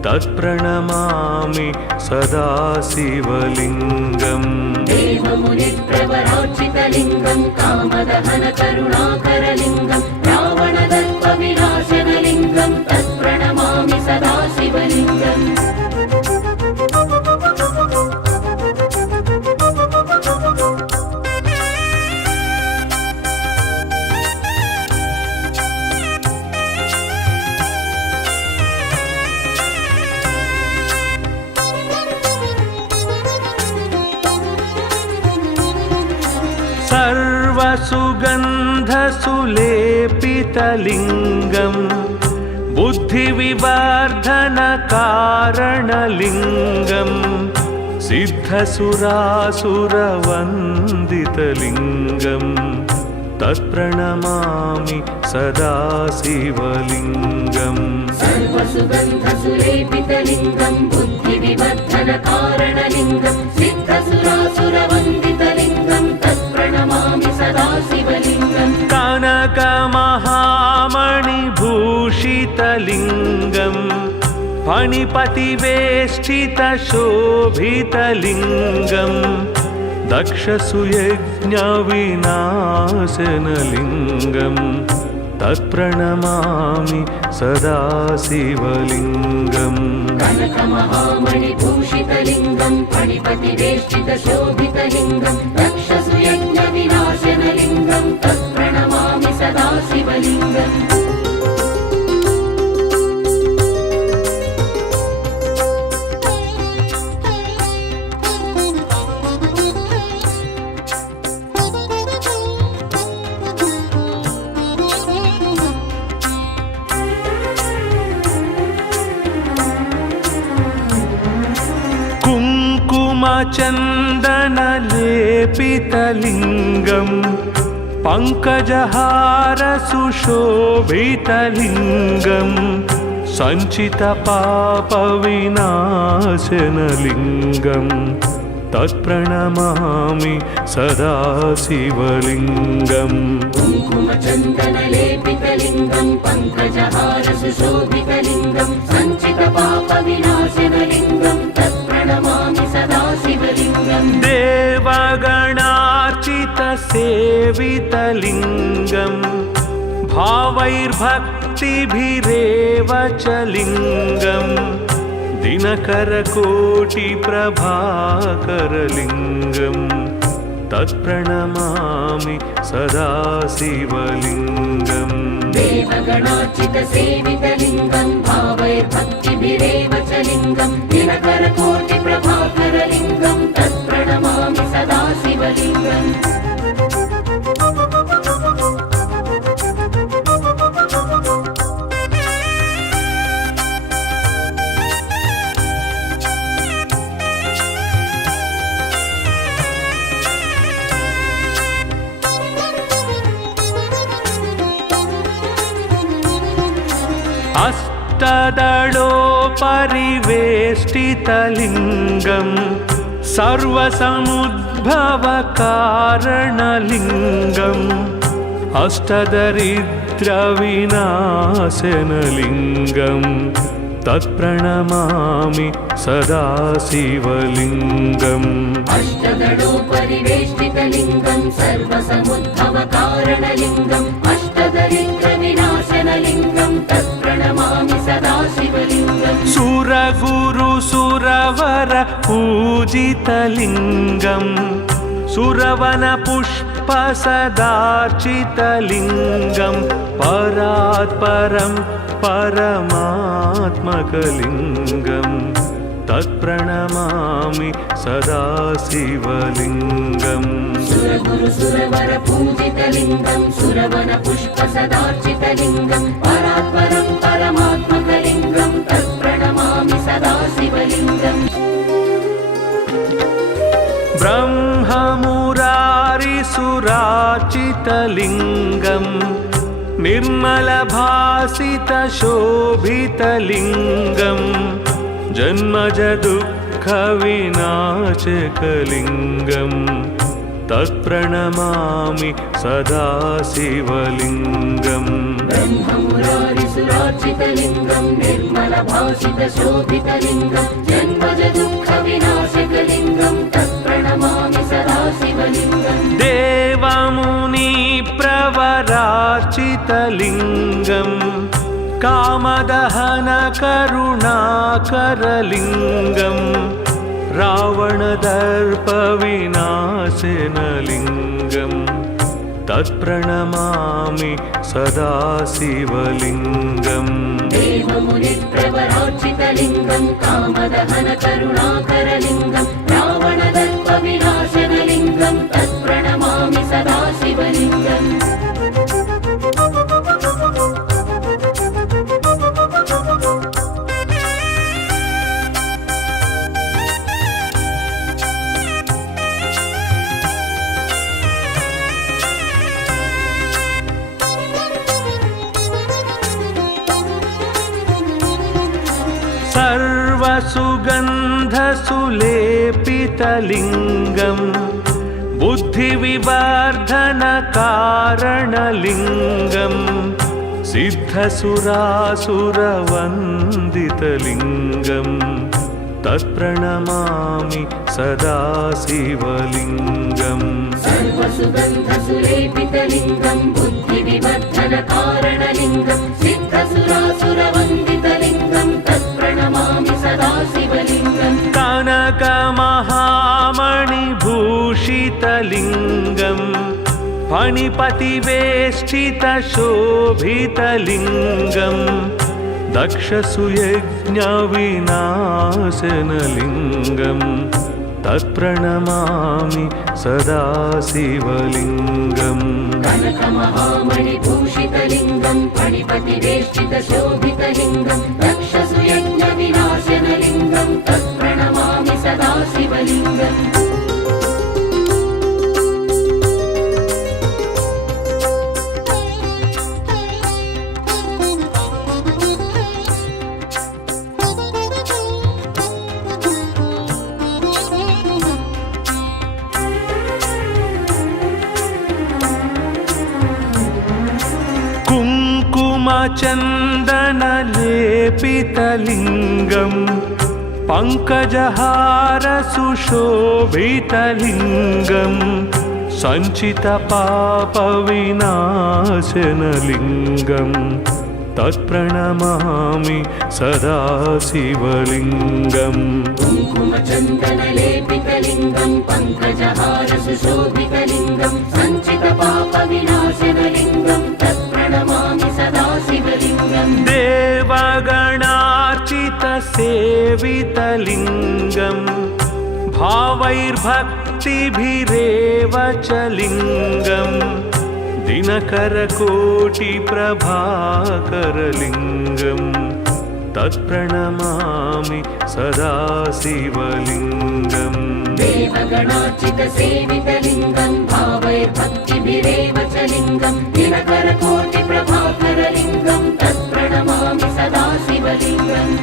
तत्प्रणमामि सदा शिवलिङ्गम् देवमुनिप्रवरार्चितलिङ्गं कामदहनकरुणाकरलिङ्गं रावणदर्पविनाशनलिङ्गं तत्प्रणमामि सदा शिवलिङ्गम् सर्वसुगन्धसुलेपितलिङ्गं बुद्धिविवर्धनकारणलिङ्गं सिद्धसुरासुरवन्दितलिङ्गं तत्प्रणमामि सदा शिवलिङ्गम् सर्वसुगन्धसुलेपितलिङ्गं बुद्धिविवर्धनकारणलिङ्गं सिद्धसुरासुरवन्दितलिङ्गं तत्प्रणमामि सदा शिवलिङ्गम् कनकमहामणिभूषितलिङ्गं फणिपतिवेष्टितशोभितलिङ्गं दक्षसुयज्ञविनाशनलिङ्गं तत्प्रणमामि सदा शिवलिङ्गम् कनकमहामणिभूषितलिङ्गं फणिपतिवेष्टितशोभितलिङ्गं दक्षसुयज्ञविनाशनलिङ्गं तत्प्रणमामि सदा शिवलिङ्गम् कुङ्कुमचन्दनलेपितलिङ्गं पङ्कजहारसुशोभितलिङ्गं सञ्चितपापविनाशनलिङ्गं तत्प्रणमामि सदा शिवलिङ्गम् कुङ्कुमचन्दनलेपितलिङ्गं पङ्कजहारसुशोभितलिङ्गं सञ्चितपापविनाशनलिङ्गं तत्प्रणमामि सदा शिवलिङ्गम् देवगणार्चितसेवितलिङ्गं भावैर्भक्तिभिरेव च लिङ्गं दिनकरकोटिप्रभाकरलिङ्गं तत्प्रणमामि सदा शिवलिङ्गम् देवगणार्चितसेवितलिङ्गं भावैर्भक्तिभिरेव च लिङ्गं दिनकरकोटिप्रभाकरलिङ्गं तत्प्रणमामि सदा शिवलिङ्गम् अष्टदलोपरिवेष्टितलिङ्गं सर्वसमुद्भवकारणलिङ्गं अष्टदरिद्रविनाशनलिङ्गं तत्प्रणमामि सदा शिवलिङ्गम् अष्टदलोपरिवेष्टितलिङ्गं सर्वसमुद्भवकारणलिङ्गम् अष्टदरिद्रविनाशनलिङ्गं तत्प्रणमामि सदा शिवलिङ्गम् सुरगुरुसुरवरपूजितलिङ्गं सुरवनपुष्पसदार्चितलिङ्गं परात्परं परमात्मकलिङ्गं तत्प्रणमामि सदा शिवलिङ्गम् सुरगुरुसुरवरपूजितलिङ्गं सुरवनपुष्पसदार्चितलिङ्गं परात्परं परमात्मकलिङ्गं तत्प्रणमामि सदा शिवलिङ्गम् ब्रह्ममुरारिसुरार्चितलिङ्गं निर्मलभासितशोभितलिङ्गं जन्मजदुःख दुःखविनाशकलिङ्गं तत्प्रणमामि सदा शिवलिङ्गम् ब्रह्ममुरारिसुरार्चितलिङ्गं निर्मलभासितशोभितलिङ्गं जन्मज दुःखविनाशकलिङ्गं तत्प्रणमामि सदा शिवलिङ्गम् देवमुनिप्रवरार्चितलिङ्गं कामदहनकरुणाकरलिङ्गं रावणदर्पविनाशनलिङ्गं तत्प्रणमामि सदा शिवलिङ्गम् देवमुनिप्रवरार्चितलिङ्गं कामदहनकरुणाकरलिङ्गं रावणदर्पविनाशनलिङ्गं तत्प्रणमामि सदा शिवलिङ्गम् सर्वसुगन्धसुलेपितलिङ्गं बुद्धिविवर्धनकारणलिङ्गं सिद्धसुरासुरवन्दितलिङ्गं तत्प्रणमामि सदा शिवलिङ्गम् सर्वसुगन्धसुलेपितलिङ्गं बुद्धिविवर्धनकारणलिङ्गं सिद्धसुरासुरवन्दितलिङ्गं तत्प्रणमामि सदा शिवलिङ्गम् कनकमहामणिभूषितलिङ्गं फणिपतिवेष्टितशोभितलिङ्गं दक्षसुयज्ञविनाशनलिङ्गं तत्प्रणमामि सदा शिवलिङ्गम् कनकमहामणिभूषितलिङ्गं फणिपतिवेष्टितशोभितलिङ्गं दक्षसुयज्ञविनाशनलिङ्गं तत्प्रणमामि सदा शिवलिङ्गम् कुङ्कुमचन्दनलेपितलिङ्गं पङ्कजहारसुशोभितलिङ्गं सञ्चितपापविनाशनलिङ्गं तत्प्रणमामि सदा शिवलिङ्गम् कुङ्कुमचन्दनलेपितलिङ्गं पङ्कजहारसुशोभितलिङ्गं सञ्चितपापविनाशनलिङ्गं तत्प्रणमामि सदा शिवलिङ्गम् देवगणार्चितसेवितलिङ्गं भावैर्भक्तिभिरेव च लिङ्गं दिनकरकोटिप्रभाकरलिङ्गं तत्प्रणमामि सदा शिवलिङ्गम् देवगणार्चितसेवितलिङ्गं भावैर्भक्तिभिरेव च लिङ्गं दिनकरकोटिप्रभाकरलिङ्गं तत्प्रणमामि सदा शिवलिङ्गम्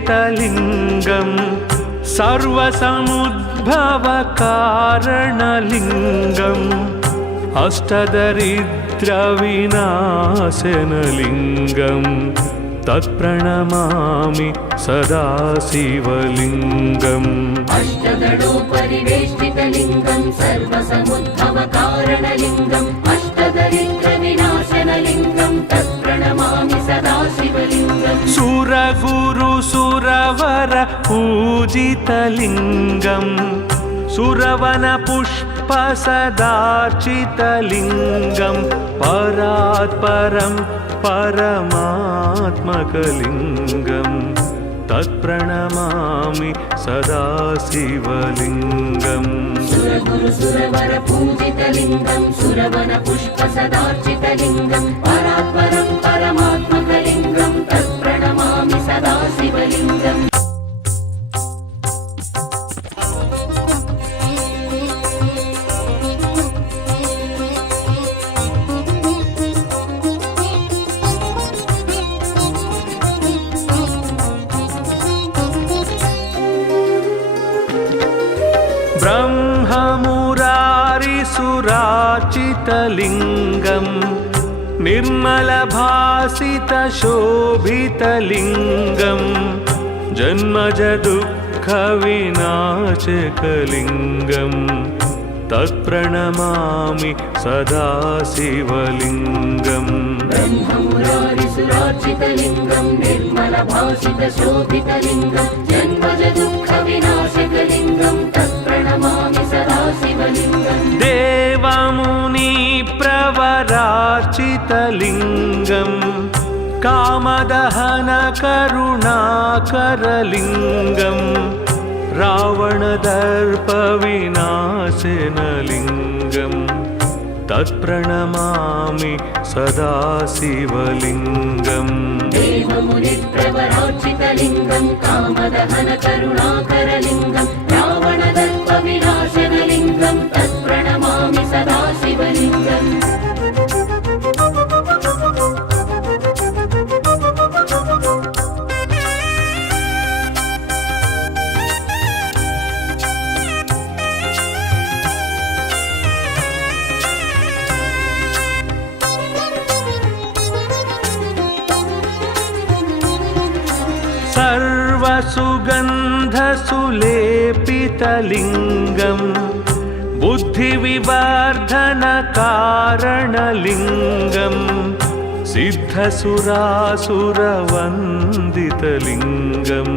अष्टदलोपरिवेष्टितलिङ्गं सर्वसमुद्भवकारणलिङ्गम् अष्टदरिद्रविनाशनलिङ्गं तत्प्रणमामि सदा शिवलिङ्गम् अष्टदलोपरिवेष्टितलिङ्गं सर्वसमुद्भवकारणलिङ्गम् अष्टदरिद्रविनाशनलिङ्गं तत्प्रणमामि सदा शिवलिङ्गम् सुरगुरुसुरवर पूजितलिङ्गं सुरवनपुष्पसदार्चितलिङ्गं परात्परं परमात्मकलिङ्गं तत्प्रणमामि सदा शिवलिङ्गम् सुरगुरु सुरवर पूजितलिङ्गं सुरवन पुष्प सदार्चितलिङ्गं परात्परं परमात्मकलिङ्गं तत्प्रणमामि सदा शिवलिङ्गम् ब्रह्ममुरारिसुराचितलिङ्गं निर्मलभासितशोभितलिङ्गं जन्मजदुःखविनाशकलिङ्गं तत्प्रणमामि सदा शिवलिङ्गम् ब्रह्ममुरारिसुरार्चितलिङ्गं निर्मलभासितशोभितलिङ्गं जन्मजदुःखविनाशकलिङ्गं तत्प्रणमामि सदा शिवलिङ्गम् देवमुनिप्रवरार्चितलिङ्गं कामदहनकरुणाकरलिङ्गं रावणदर्पविनाशनलिङ्गं तत्प्रणमामि सदा शिवलिङ्गम् देवमुनिप्रवरार्चितलिङ्गं कामदहनकरुणाकरलिङ्गं रावणदर्पविनाशनलिङ्गं तत्प्रणमामि सदा शिवलिङ्गम् सर्वसुगन्धसुलेपितलिङ्गं बुद्धिविवर्धनकारणलिङ्गं सिद्धसुरासुरवन्दितलिङ्गं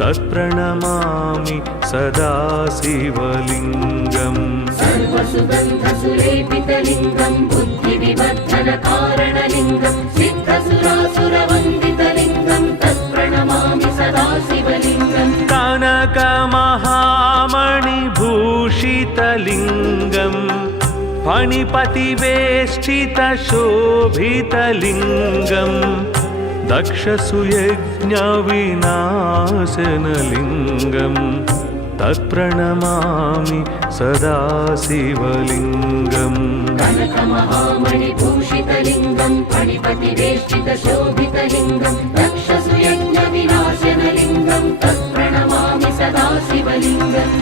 तत्प्रणमामि सदा शिवलिङ्गम् सर्वसुगन्धसुलेपितलिङ्गं बुद्धिविवर्धनकारणलिङ्गं सिद्धसुरासुरवन्दितलिङ्गं तत्प्रणमामि सदा शिवलिङ्गम् कनकमहामणिभूषितलिङ्गं फणिपतिवेष्टितशोभितलिङ्गं दक्षसुयज्ञविनाशनलिङ्गं तत्प्रणमामि सदा शिवलिङ्गम् कनकमहामणिभूषितलिङ्गं फणिपतिवेष्टितशोभितलिङ्गं दक्षसुयज्ञविनाशनलिङ्गं तत्प्रणमामि सदा शिवलिङ्गम्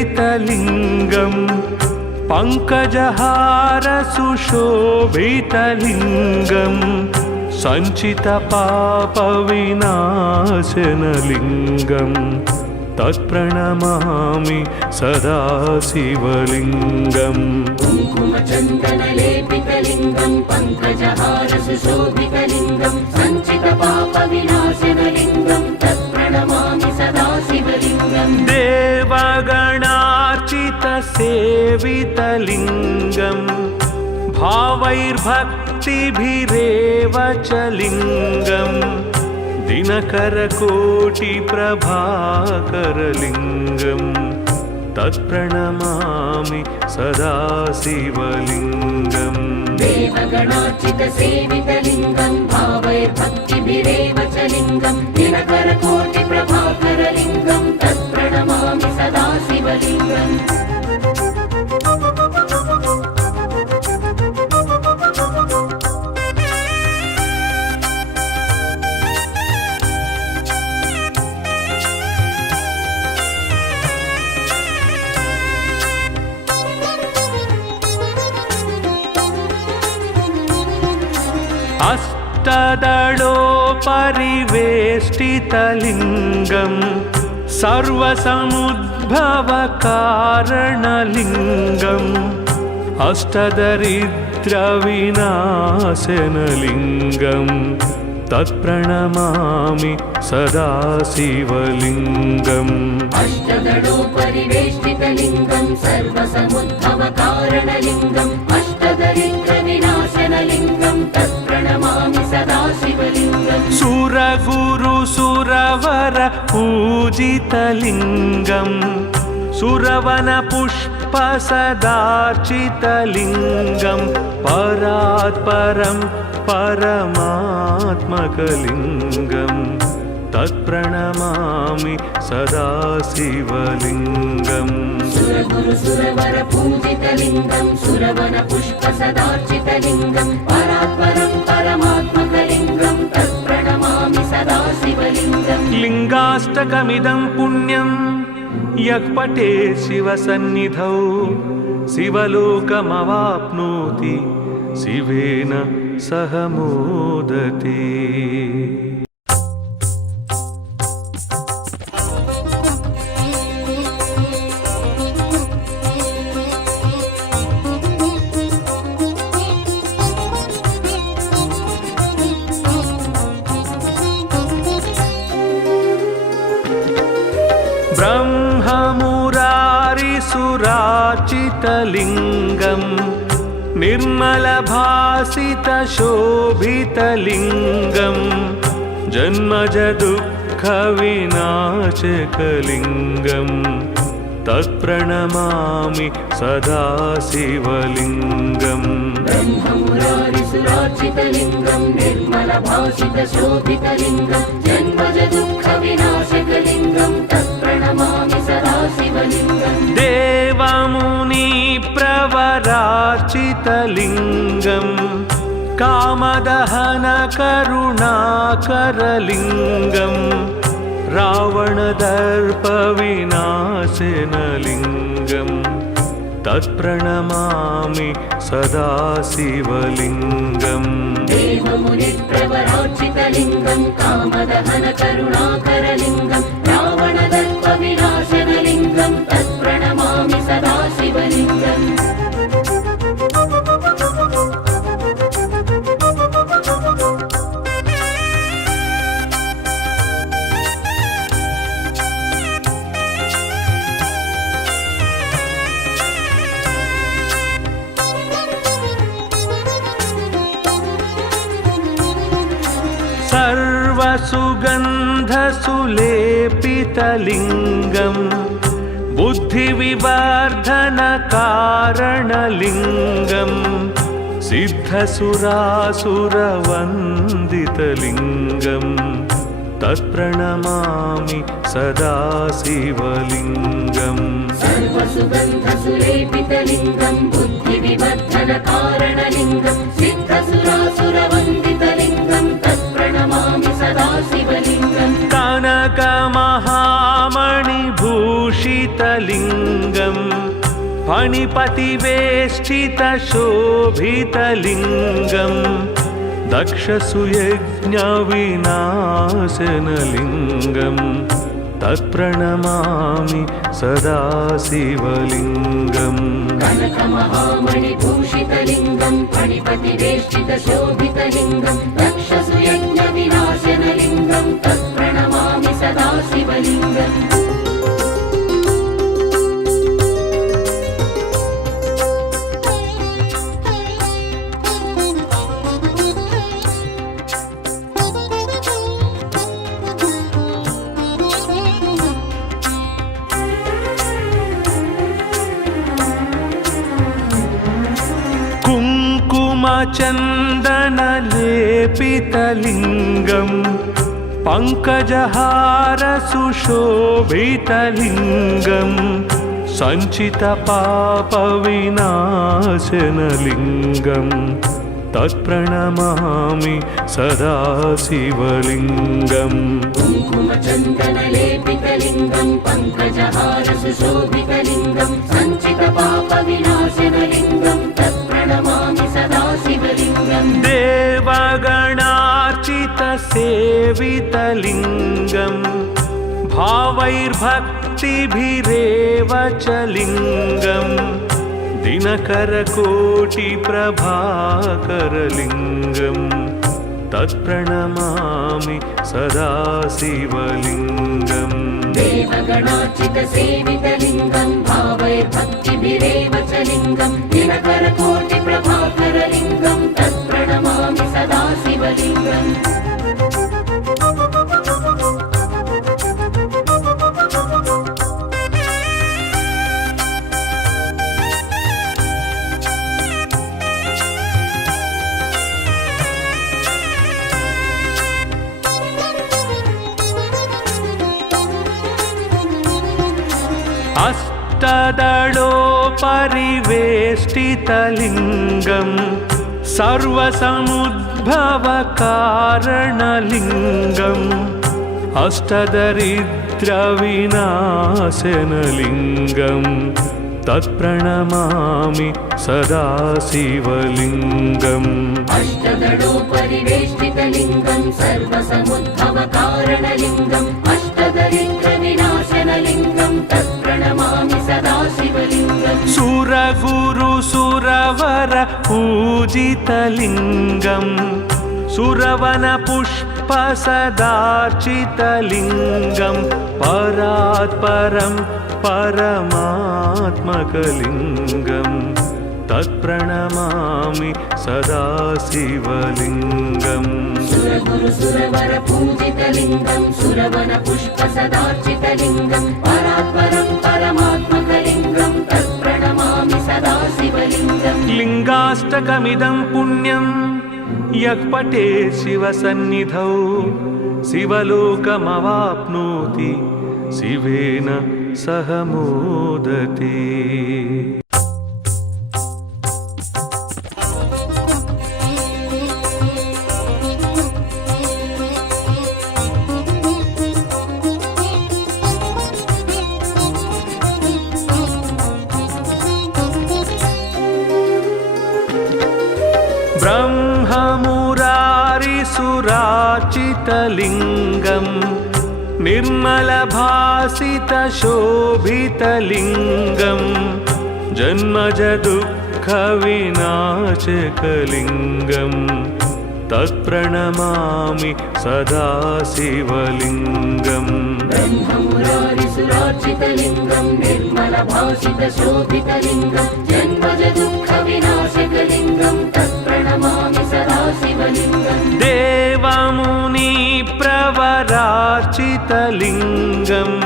कुङ्कुमचन्दनलेपितलिङ्गं पङ्कजहारसुशोभितलिङ्गं सञ्चितपापविनाशनलिङ्गं तत्प्रणमामि सदा शिवलिङ्गम् कुङ्कुमचन्दनलेपितलिङ्गं पङ्कजहारसुशोभितलिङ्गं सञ्चितपापविनाशनलिङ्गं तत्प्रणमामि सदा शिवलिङ्गम् देवगणार्चितसेवितलिङ्गं भावैर्भक्तिभिरेव च लिङ्गं दिनकरकोटिप्रभाकरलिङ्गं तत्प्रणमामि सदा शिवलिङ्गम् देवगणार्चितसेवितलिङ्गं भावैर्भक्तिभिरेव च लिङ्गं दिनकरकोटिप्रभाकरलिङ्गं तत्प्रणमामि सदा शिवलिङ्गम् अष्टदलोपरिवेष्टितलिङ्गं सर्वसमुद्र भवकारणलिङ्गम् अष्टदरिद्रविनाशनलिङ्गम् तत्प्रणमामि सदा शिवलिङ्गम् अष्टदलोपरिवेष्टितलिङ्गं सर्वसमुद्भवकारणलिङ्गम् अष्टदरिद्रविनाशनलिङ्गं तत्प्रणमामि सदा शिवलिङ्गम् सुरगुरुसुरवर पूजितलिङ्गम् सुरवनपुष्पसदार्चितलिङ्गं परात् परं परमात्मकलिङ्गं तत्प्रणमामि सदा शिवलिङ्गम् सुरगुरुसुरवर पूजितलिङ्गं सुरवनपुष्पसदार्चितलिङ्गं परात् परं परमात्मकलिङ्गं तत्प्रणमामि सदा शिवलिङ्गम् लिङ्गाष्टकमिदं पुण्यं यः पठेत् शिवसन्निधौ शिवलोकमवाप्नोति शिवेन सह मोदते। ब्रह्ममुरारिसुरार्चितलिङ्गं निर्मलभासितशोभितलिङ्गं जन्मजदुःखविनाशकलिङ्गं तत्प्रणमामि सदा शिवलिङ्गम् ब्रह्ममुरारिसुरार्चितलिङ्गं निर्मलभासितशोभितलिङ्गं जन्मजदुःखविनाशकलिङ्गं तत्प्रणमामि सदा शिवलिङ्गम् देवमुनिप्रवरार्चितलिङ्गं कामदहनकरुणाकरलिङ्गं रावणदर्पविनाशनलिङ्गं तत्प्रणमामि सदा शिवलिङ्गम् देवमुनिप्रवरार्चितलिङ्गं कामदहनकरुणाकरलिङ्गं रावणदर्पविनाशनलिङ्गं तत्प्रणमामि सदा शिवलिङ्गम् सर्वसुगन्धसुलेपितलिङ्गं बुद्धिविवर्धनकारणलिङ्गं सिद्धसुरासुरवन्दितलिङ्गं तत्प्रणमामि सदा शिवलिङ्गम् सर्वसुगन्धसुलेपितलिङ्गं बुद्धिविवर्धनकारणलिङ्गं सिद्धसुरासुरवन्दितलिङ्गं तत्प्रणमामि सदा शिवलिङ्गम् कनकमहामणिभूषितलिङ्गं फणिपतिवेष्टितशोभितलिङ्गं दक्षसुयज्ञविनाशनलिङ्गं तत्प्रणमामि सदा शिवलिङ्गम् कनकमहामणिभूषितलिङ्गं फणिपतिवेष्टितशोभितलिङ्गं दक्षसुयज्ञविनाशनलिङ्गं तत्प्रणमामि सदा शिवलिङ्गम् कुङ्कुमचन्दनलेपितलिङ्गं पङ्कजहारसुशोभितलिङ्गं सञ्चितपापविनाशनलिङ्गं तत्प्रणमामि सदा शिवलिङ्गम् कुङ्कुमचन्दनलेपितलिङ्गं पङ्कजहारसुशोभितलिङ्गं सञ्चितपापविनाशनलिङ्गं तत्प्रणमामि सदा शिवलिङ्गम् देवगणार्चितसेवितलिङ्गं भावैर्भक्तिभिरेव च लिङ्गम् दिनकरकोटिप्रभाकरलिङ्गम् तत्प्रणमामि सदा शिवलिङ्गम् देवगणार्चितसेवितलिङ्गं भावैर्भक्तिभिरेव च लिङ्गं दिनकरकोटिप्रभाकरलिङ्गं तत्प्रणमामि सदा शिवलिङ्गम् अष्टदलोपरिवेष्टितलिङ्गम् सर्वसमुद्भवकारणलिङ्गम् अष्टदरिद्रविनाशनलिङ्गम् तत्प्रणमामि सदा शिवलिङ्गम् अष्टदलोपरिवेष्टितलिङ्गं सर्वसमुद्भवकारणलिङ्गम् अष्टदरिद्रविनाशनलिङ्गं तत्प्रणमामि सदा शिवलिङ्गम् सुरगुरुसुरवर पूजितलिङ्गम् सुरवनपुष्पसदार्चितलिङ्गम् परात्परं परमात्मकलिङ्गम् तत्प्रणमामि सदा शिवलिङ्गम् सुरगुरुसुरवर पूजितलिङ्गं सुरवनपुष्पसदार्चितलिङ्गं परात्परं परमात्मकलिङ्गं तत्प्रणमामि सदा शिवलिङ्गम् लिङ्गाष्टकमिदं पुण्यं यः पठेत् शिवसन्निधौ शिवलोकमवाप्नोति शिवेन सह मोदते। ब्रह्ममुरारिसुरार्चितलिङ्गम् निर्मलभासितशोभितलिङ्गम् जन्मजदुःखविनाशकलिङ्गम् तत्प्रणमामि सदा शिवलिङ्गम् ब्रह्ममुरारिसुरार्चितलिङ्गं निर्मलभासितशोभितलिङ्गं जन्मजदुःखविनाशकलिङ्गं तत्प्रणमामि सदा शिवलिङ्गम् देवमुनिप्रवरार्चितलिङ्गम्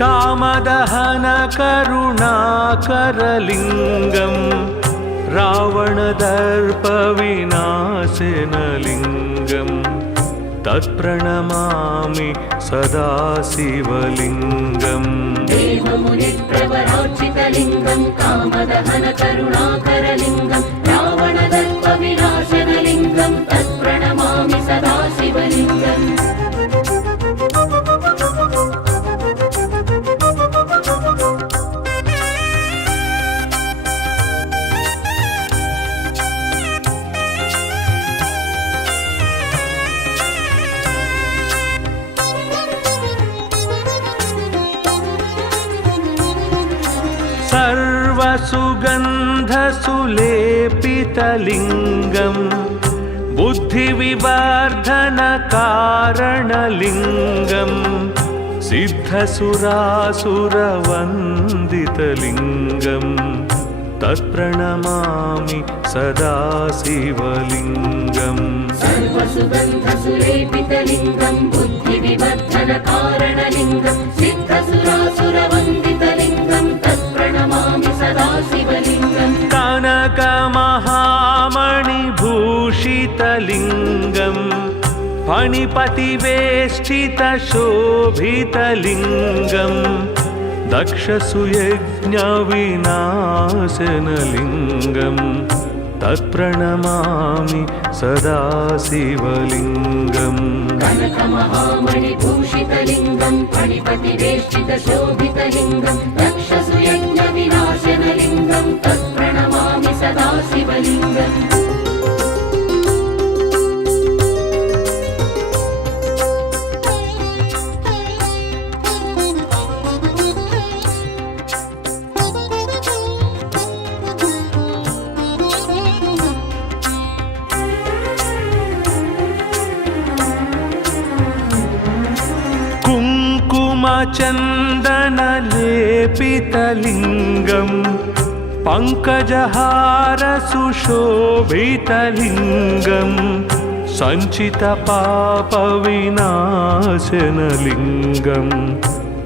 कामदहनकरुणाकरलिङ्गम् रावणदर्पविनाशनलिङ्गम् तत्प्रणमामि सदा शिवलिङ्गम् देवमुनिप्रवरार्चितलिङ्गं कामदहनकरुणाकरलिङ्गं रावणदर्पविनाशनलिङ्गं तत्प्रणमामि सदा शिवलिङ्गम् सर्वसुगन्धसुलेपितलिङ्गम् बुद्धिविवर्धनकारणलिङ्गम् सिद्धसुरासुरवन्दितलिङ्गम् तत्प्रणमामि सदा शिवलिङ्गम् सर्वसुगन्धसुलेपितलिङ्गं बुद्धिविवर्धनकारणलिङ्गं सिद्धसुरासुरवन्दितलिङ्गं तत्प्रणमामि सदा शिवलिङ्गम् कनकमहामणिभूषितलिङ्गम् फणिपतिवेष्टितशोभितलिङ्गम् दक्षसुयज्ञविनाशनलिङ्गम् तत्प्रणमामि सदा शिवलिङ्गम् कनकमहामणिभूषितलिङ्गं फणिपतिवेष्टितशोभितलिङ्गं दक्षसुयज्ञविनाशनलिङ्गं तत्प्रणमामि सदा शिवलिङ्गम् कुङ्कुमचन्दनलेपितलिङ्गं पङ्कजहारसुशोभितलिङ्गं सञ्चितपापविनाशनलिङ्गं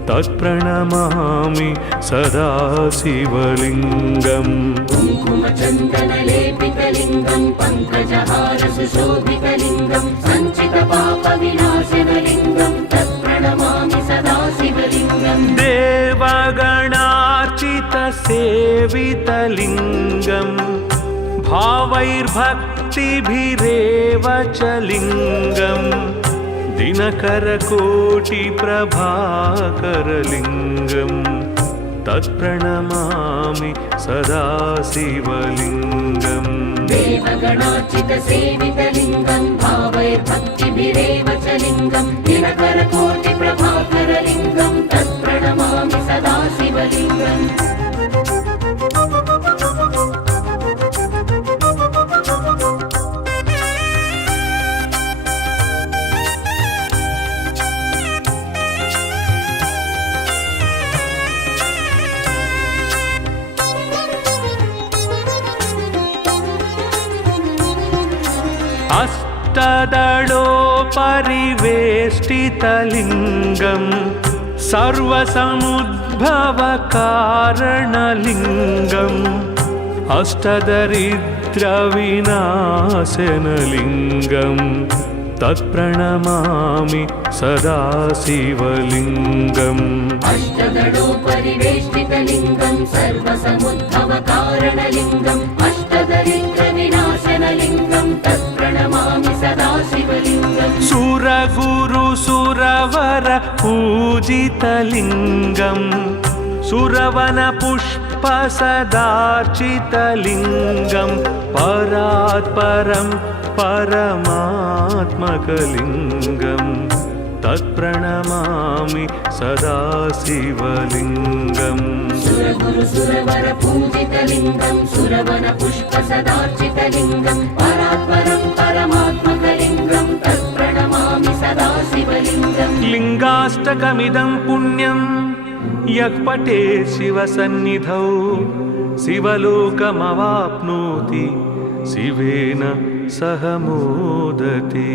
तत्प्रणमामि सदा शिवलिङ्गम् कुङ्कुमचन्दनलेपितलिङ्गं पङ्कजहारसुशोभितलिङ्गं सञ्चितपापविनाशनलिङ्गं तत्प्रणमामि सदा शिवलिङ्गम् देवगणार्चितसेवितलिङ्गं भावैर्भक्तिभिरेव च लिङ्गं दिनकरकोटिप्रभाकरलिङ्गं तत्प्रणमामि सदा शिवलिङ्गम् देवगणार्चितसेवितलिङ्गं भावैर्भक्तिभिरेव च लिङ्गं दिनकरकोटिप्रभाकरलिङ्गं तत्प्रणमामि सदा शिवलिङ्गम् अष्टदलोपरिवेष्टितलिङ्गं सर्वसमुद्भवकारणलिङ्गम् अष्टदरिद्रविनाशनलिङ्गं तत्प्रणमामि सदा शिवलिङ्गम् अष्टदलोपरिवेष्टितलिङ्गं सर्वसमुद्भवकारणलिङ्गम् अष्टदरिद्रविनाशनलिङ्गं तत्प्रणमामि सदा शिवलिङ्गम् सुरगुरुसुरवर पूजितलिङ्गं सुरवनपुष्पसदार्चितलिङ्गं परात्परं परमात्मकलिङ्गं तत्प्रणमामि सदा शिवलिङ्गम् सुरगुरुसुरवर पूजितलिङ्गं सुरवनपुष्पसदार्चितलिङ्गं परात्परं परमात्मकलिङ्गं तत्प्रणमामि सदा शिवलिङ्गम् लिङ्गाष्टकमिदं पुण्यं यः पठेत् शिवसन्निधौ शिवलोकमवाप्नोति शिवेन सह मोदते।